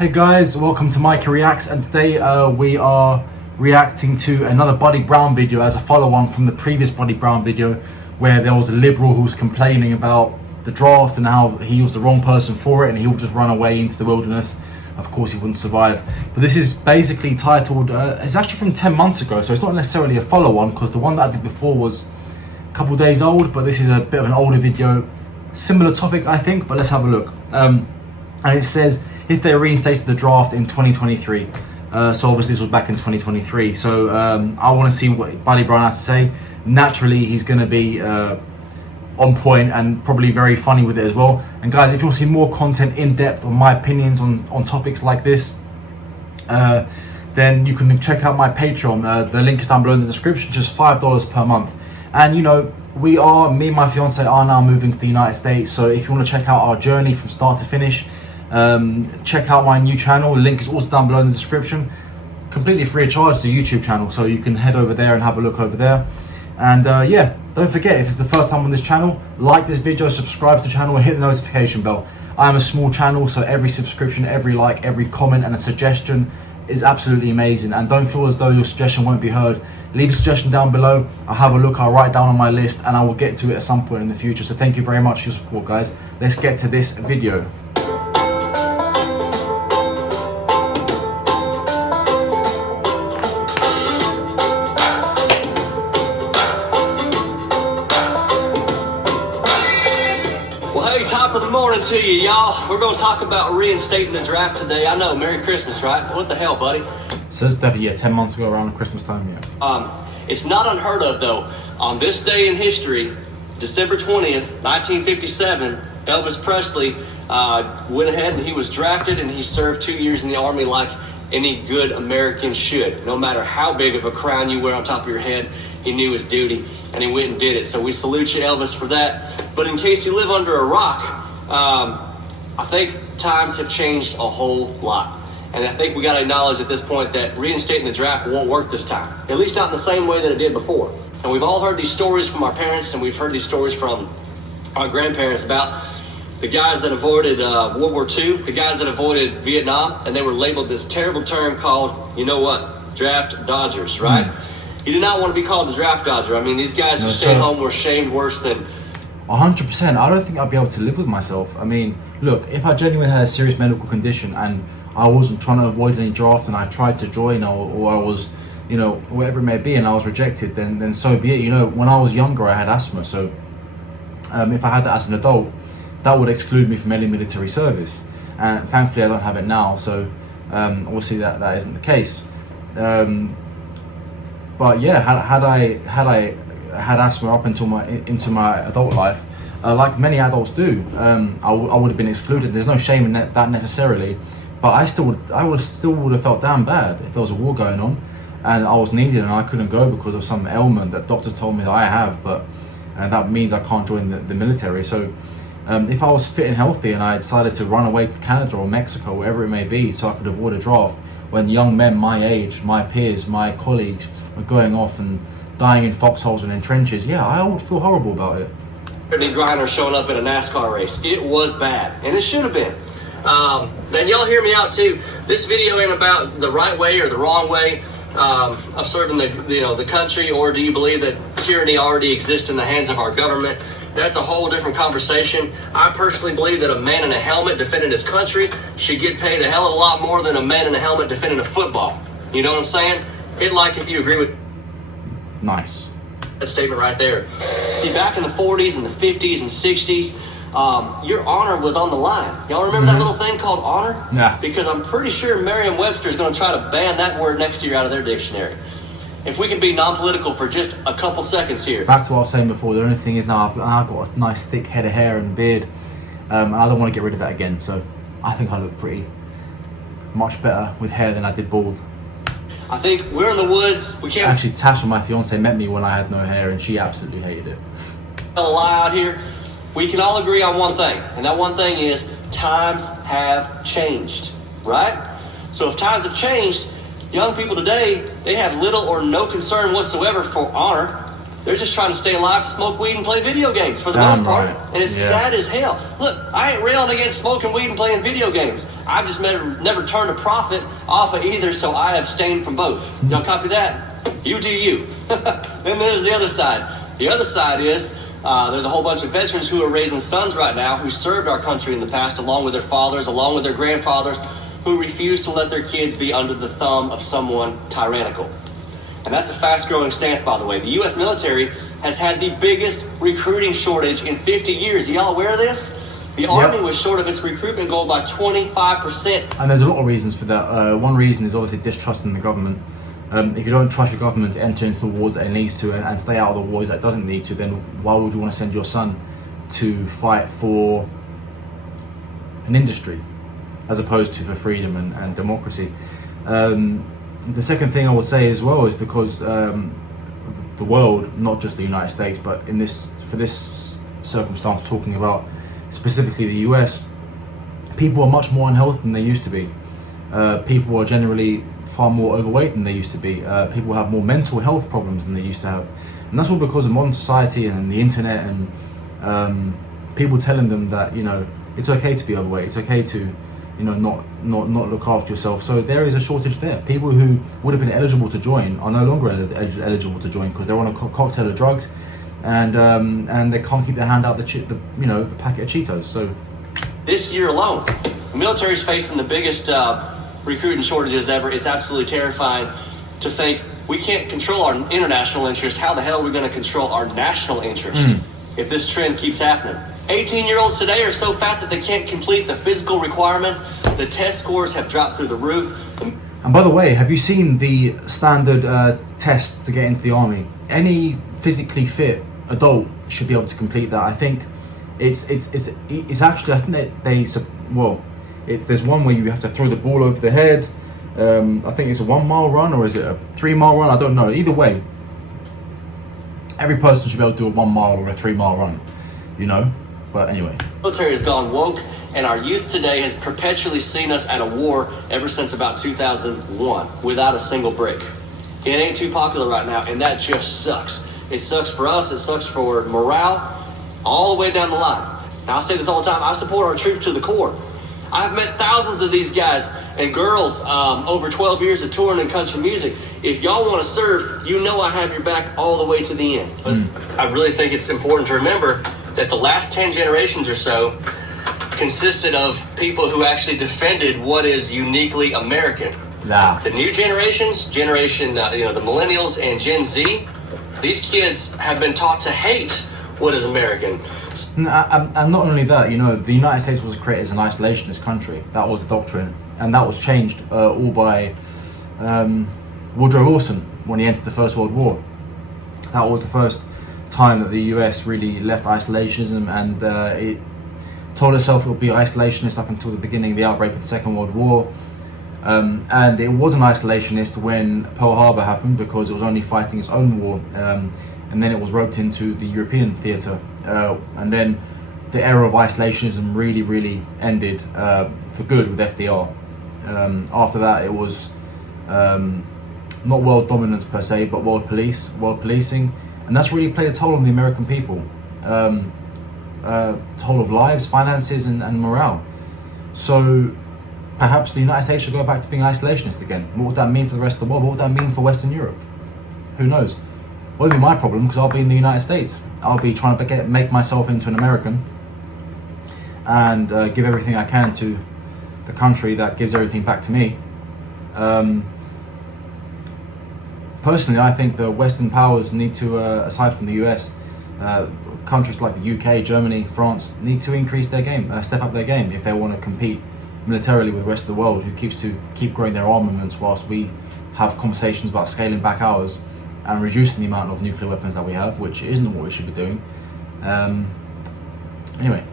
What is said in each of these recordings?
Hey guys, welcome to Mikey Reacts, and today we are reacting to another Buddy Brown video as a follow-on from the previous Buddy Brown video where there was a liberal who was complaining about the draft and how he was the wrong person for it and he would just run away into the wilderness. Of course he wouldn't survive. But this is basically titled, it's actually from 10 months ago, so it's not necessarily a follow-on because the one that I did before was a couple days old, but this is a bit of an older video. Similar topic I think, but let's have a look. And it says, if they reinstated the draft in 2023, so obviously this was back in 2023. So I want to see what Buddy Brown has to say. Naturally, he's going to be on point and probably very funny with it as well. And guys, if you want to see more content in depth on my opinions on topics like this, then you can check out my Patreon. The link is down below in the description, just $5 per month. And you know, me and my fiance are now moving to the United States. So if you want to check out our journey from start to finish, check out my new channel. Link is also down below in the description. Completely free of charge, to YouTube channel, so you can head over there and have a look over there. And yeah, don't forget, if it's the first time on this channel, like this video, subscribe to the channel, and hit the notification bell. I am a small channel, so every subscription, every like, every comment and a suggestion is absolutely amazing. And don't feel as though your suggestion won't be heard. Leave a suggestion down below. I'll have a look, I'll write it down on my list, and I will get to it at some point in the future. So thank you very much for your support, guys. Let's get to this video. Top of the morning to you, y'all. We're going to talk about reinstating the draft today. I know, Merry Christmas, right? What the hell, buddy? So it's definitely 10 months ago around Christmas time, yeah. It's not unheard of, though. On this day in history, December 20th, 1957, Elvis Presley went ahead and he was drafted and he served 2 years in the Army like any good American should. No matter how big of a crown you wear on top of your head, he knew his duty and he went and did it. So we salute you, Elvis, for that. But in case you live under a rock, I think times have changed a whole lot. And I think we got to acknowledge at this point that reinstating the draft won't work this time. At least not in the same way that it did before. And we've all heard these stories from our parents, and we've heard these stories from our grandparents about the guys that avoided World War II, the guys that avoided Vietnam, and they were labeled this terrible term called, you know what, draft dodgers, right? You do not want to be called a draft dodger. I mean, these guys who stayed home were shamed worse than... 100%. I don't think I'd be able to live with myself. I mean, look, if I genuinely had a serious medical condition and I wasn't trying to avoid any draft and I tried to join or I was, you know, whatever it may be, and I was rejected, then so be it. You know, when I was younger, I had asthma. So if I had that as an adult, that would exclude me from any military service. And thankfully, I don't have it now. So obviously that isn't the case. But yeah, had I had asthma up until into my adult life, like many adults do, I would have been excluded. There's no shame in that necessarily, but I would have felt damn bad if there was a war going on and I was needed and I couldn't go because of some ailment that doctors told me that I have, but that means I can't join the military. So if I was fit and healthy and I decided to run away to Canada or Mexico, wherever it may be, so I could avoid a draft, when young men my age, my peers, my colleagues are going off and dying in foxholes and in trenches, yeah, I would feel horrible about it. Brittany Griner showing up in a NASCAR race. It was bad, and it should have been. And y'all hear me out too. This video ain't about the right way or the wrong way of serving the country, or do you believe that tyranny already exists in the hands of our government? That's a whole different conversation. I personally believe that a man in a helmet defending his country should get paid a hell of a lot more than a man in a helmet defending a football. You know what I'm saying? Hit like if you agree with... Nice. That statement right there. See, back in the 40s and the 50s and 60s, your honor was on the line. Y'all remember that little thing called honor? Yeah. Because I'm pretty sure Merriam-Webster is going to try to ban that word next year out of their dictionary. If we can be non-political for just a couple seconds here. Back to what I was saying before, the only thing is now I've got a nice thick head of hair and beard, and I don't want to get rid of that again, so I think I look pretty much better with hair than I did bald. I think we're in the woods. We can't... Actually, Tasha, my fiance, met me when I had no hair and she absolutely hated it. A lie out here. We can all agree on one thing, and that one thing is times have changed, right? So if times have changed, young people today, they have little or no concern whatsoever for honor. They're just trying to stay alive, to smoke weed and play video games for the Damn most part. right. And it's sad as hell. Look, I ain't railing against smoking weed and playing video games. I've just never turned a profit off of either, so I abstain from both. Y'all copy that? You do you. Then there's the other side. The other side is there's a whole bunch of veterans who are raising sons right now who served our country in the past along with their fathers, along with their grandfathers, who refuse to let their kids be under the thumb of someone tyrannical. And that's a fast-growing stance, by the way. The U.S. military has had the biggest recruiting shortage in 50 years. Are y'all aware of this? The Army was short of its recruitment goal by 25%. And there's a lot of reasons for that. One reason is obviously distrusting the government. If you don't trust your government to enter into the wars that it needs to and stay out of the wars that it doesn't need to, then why would you want to send your son to fight for an industry as opposed to for freedom and democracy? The second thing I would say as well is because the world, not just the United States, but for this circumstance, talking about specifically the US, people are much more unhealthy than they used to be. People are generally far more overweight than they used to be. People have more mental health problems than they used to have. And that's all because of modern society and the internet and people telling them that, it's okay to be overweight, it's okay to not look after yourself. So there is a shortage there. People who would have been eligible to join are no longer eligible to join because they're on a cocktail of drugs, and they can't keep their hand out the packet of Cheetos. So this year alone, the military's facing the biggest recruiting shortages ever. It's absolutely terrifying to think we can't control our international interest. How the hell are we going to control our national interest if this trend keeps happening? 18-year-olds today are so fat that they can't complete the physical requirements. The test scores have dropped through the roof. And by the way, have you seen the standard tests to get into the army? Any physically fit adult should be able to complete that. I think it's actually, I think that there's one where you have to throw the ball over the head. I think it's a 1 mile run, or is it a 3 mile run? I don't know. Either way, every person should be able to do a 1 mile or a 3 mile run, But anyway. The military has gone woke, and our youth today has perpetually seen us at a war ever since about 2001 without a single break. It ain't too popular right now, and that just sucks. It sucks for us, it sucks for morale, all the way down the line. Now, I say this all the time, I support our troops to the core. I've met thousands of these guys and girls over 12 years of touring and country music. If y'all want to serve, I have your back all the way to the end. But I really think it's important to remember that the last 10 generations or so consisted of people who actually defended what is uniquely American. The new generations, the millennials and Gen Z, these kids have been taught to hate what is American. And not only that, the United States was created as an isolationist country. That was the doctrine. And that was changed all by Woodrow Wilson when he entered the First World War. That was the first time that the US really left isolationism, and it told itself it would be isolationist up until the beginning of the outbreak of the Second World War. And it wasn't isolationist when Pearl Harbor happened because it was only fighting its own war. And then it was roped into the European theatre. And then the era of isolationism really, really ended for good with FDR. After that, it was not world dominance per se, but world policing. And that's really played a toll on the American people. Toll of lives, finances, and morale. So perhaps the United States should go back to being isolationist again. What would that mean for the rest of the world? What would that mean for Western Europe? Who knows? Won't be my problem because I'll be in the United States. I'll be trying to make myself into an American and give everything I can to the country that gives everything back to me. Personally, I think the Western powers need to, aside from the US, countries like the UK, Germany, France, need to increase their game, step up their game if they want to compete militarily with the rest of the world, who keep growing their armaments whilst we have conversations about scaling back ours and reducing the amount of nuclear weapons that we have, which isn't what we should be doing. Anyway.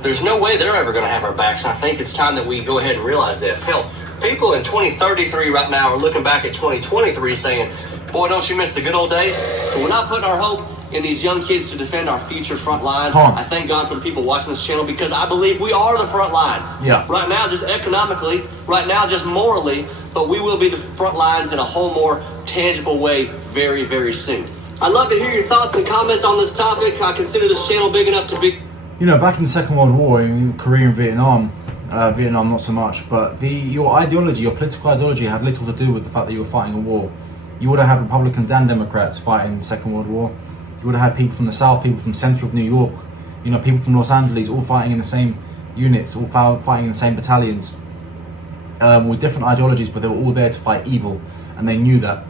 There's no way they're ever going to have our backs. I think it's time that we go ahead and realize this. Hell, people in 2033 right now are looking back at 2023 saying, boy, don't you miss the good old days? So we're not putting our hope in these young kids to defend our future front lines. I thank God for the people watching this channel because I believe we are the front lines. Yeah. Right now, just economically, right now, just morally, but we will be the front lines in a whole more tangible way very, very soon. I'd love to hear your thoughts and comments on this topic. I consider this channel big enough to be... You know, back in the Second World War, in Korea and Vietnam, Vietnam not so much, but your ideology, your political ideology had little to do with the fact that you were fighting a war. You would have had Republicans and Democrats fighting in the Second World War. You would have had people from the South, people from central of New York, you know, people from Los Angeles, all fighting in the same units, all fighting in the same battalions, with different ideologies, but they were all there to fight evil, and they knew that.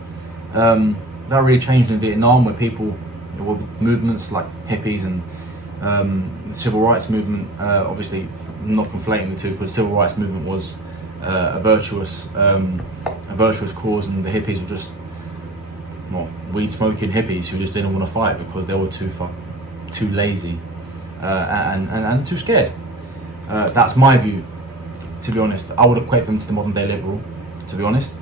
That really changed in Vietnam, where people, there were movements like hippies and the civil rights movement, obviously not conflating the two, because the civil rights movement was a virtuous cause, and the hippies were just, well, weed smoking hippies who just didn't want to fight because they were too lazy and too scared. That's my view, to be honest. I would equate them to the modern day liberal, to be honest.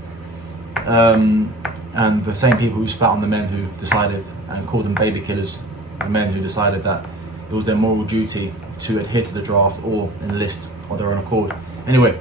And the same people who spat on the men who decided and called them baby killers, the men who decided that it was their moral duty to adhere to the draft or enlist on their own accord. Anyway.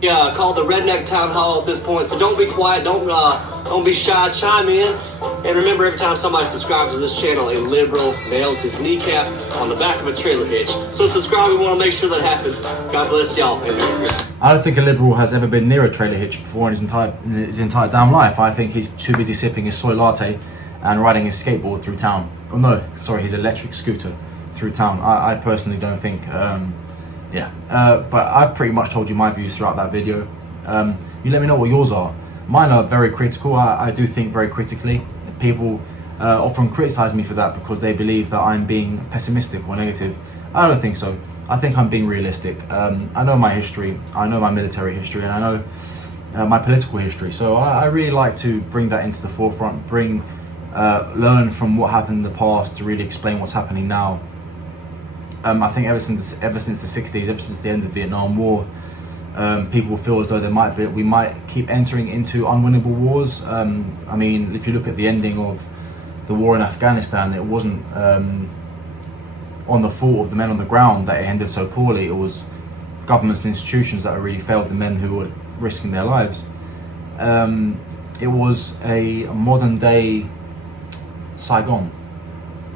Yeah, called the Redneck Town Hall at this point, so don't be quiet, don't be shy, chime in. And remember, every time somebody subscribes to this channel, a liberal nails his kneecap on the back of a trailer hitch. So subscribe, we want to make sure that happens. God bless y'all, and Merry Christmas. I don't think a liberal has ever been near a trailer hitch before in his entire damn life. I think he's too busy sipping his soy latte and riding his skateboard through town. Oh no, sorry, his electric scooter through town. I personally don't think, but I've pretty much told you my views throughout that video. You let me know what yours are. Mine are very critical. I do think very critically. People often criticize me for that because they believe that I'm being pessimistic or negative. I don't think so. I think I'm being realistic. I know my history, I know my military history, and I know my political history. So I really like to bring that into the forefront, learn from what happened in the past to really explain what's happening now. I think ever since the 60s, ever since the end of the Vietnam War, people feel as though we might keep entering into unwinnable wars. I mean, if you look at the ending of the war in Afghanistan, it wasn't on the fault of the men on the ground that it ended so poorly. It was governments and institutions that really failed the men who were risking their lives. It was a modern day Saigon.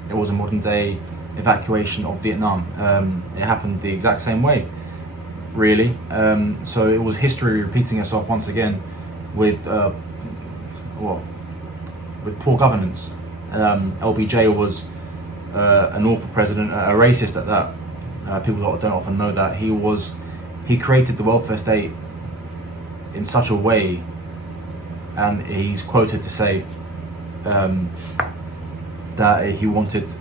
It was a modern day evacuation of Vietnam. It happened the exact same way, really. So it was history repeating itself once again with poor governance. LBJ was an awful president, a racist at that. People don't often know that. He created the welfare state in such a way, and he's quoted to say that he wanted,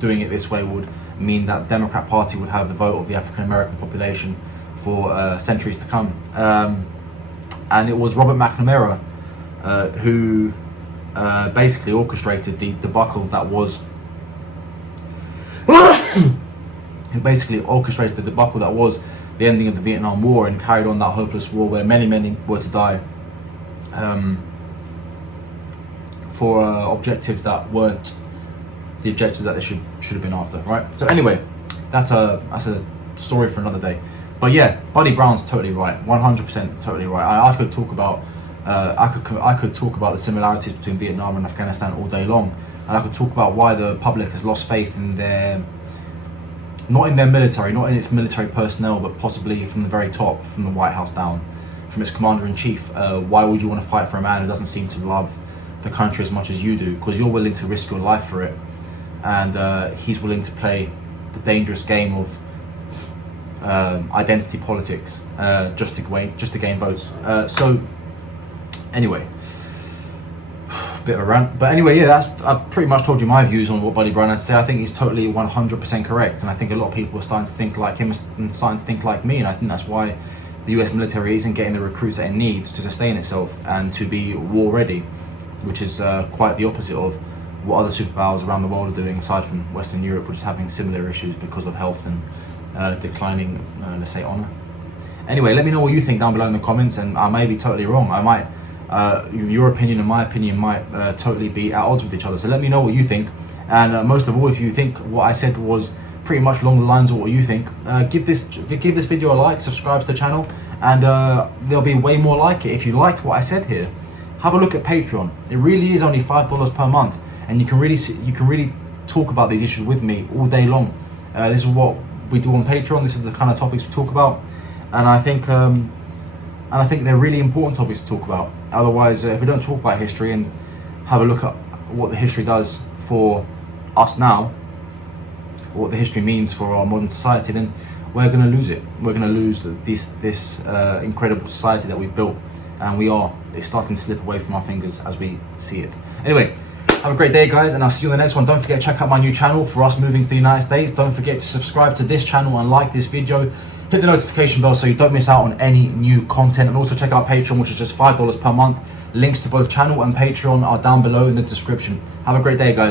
doing it this way would mean that the Democrat Party would have the vote of the African American population for centuries to come. And it was Robert McNamara who basically orchestrated the debacle that was the ending of the Vietnam War, and carried on that hopeless war where many were to die for objectives that weren't the objectives that they should have been after, right? So anyway, that's a story for another day. But yeah, Buddy Brown's totally right, 100% totally right. I could talk about I could talk about the similarities between Vietnam and Afghanistan all day long, and I could talk about why the public has lost faith in not in their military, not in its military personnel, but possibly from the very top, from the White House down, from its commander-in-chief. Why would you want to fight for a man who doesn't seem to love the country as much as you do? Because you're willing to risk your life for it, and he's willing to play the dangerous game of identity politics just to gain votes. So anyway, bit of a rant, but anyway, yeah, I've pretty much told you my views on what Buddy Brown has to say. I think he's totally 100% correct, and I think a lot of people are starting to think like him and starting to think like me, and I think that's why the US military isn't getting the recruits that it needs to sustain itself and to be war ready, which is quite the opposite of what other superpowers around the world are doing, aside from Western Europe, which is having similar issues because of health and declining, let's say, honor. Anyway, let me know what you think down below in the comments, and I may be totally wrong. I might, your opinion and my opinion might totally be at odds with each other. So let me know what you think, and most of all, if you think what I said was pretty much along the lines of what you think, give this video a like, subscribe to the channel, and there'll be way more like it. If you liked what I said here, have a look at Patreon. It really is only $5 per month, and you can really talk about these issues with me all day long. This is what we do on Patreon. This is the kind of topics we talk about, and I think they're really important topics to talk about. Otherwise, if we don't talk about history and have a look at what the history does for us now, what the history means for our modern society, then we're going to lose it. We're going to lose this incredible society that we've built, and it's starting to slip away from our fingers as we see it. Anyway, have a great day, guys, and I'll see you on the next one. Don't forget to check out my new channel for us moving to the United States. Don't forget to subscribe to this channel and like this video. Hit the notification bell so you don't miss out on any new content, and also check out Patreon, which is just $5 per month. Links to both channel and Patreon are down below in the description. Have a great day, guys.